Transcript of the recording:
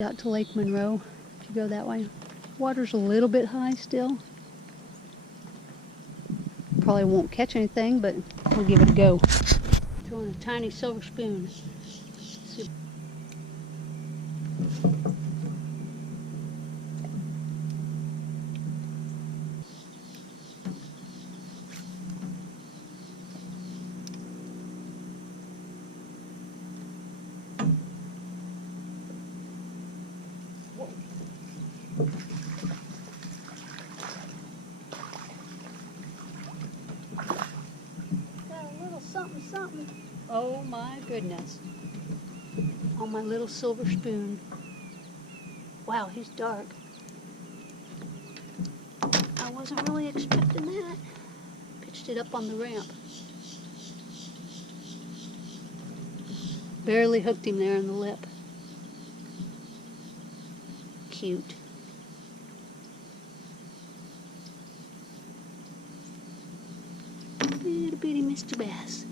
Out to Lake Monroe, if you go that way. Water's a little bit high still. Probably won't catch anything, but we'll give it a go. Throwing a tiny silver spoon. Got a little something, something. Oh my goodness. On my little silver spoon. Wow, he's dark. I wasn't really expecting that. Pitched it up on the ramp. Barely hooked him there in the lip. Cute. Little bitty Mr. Bass.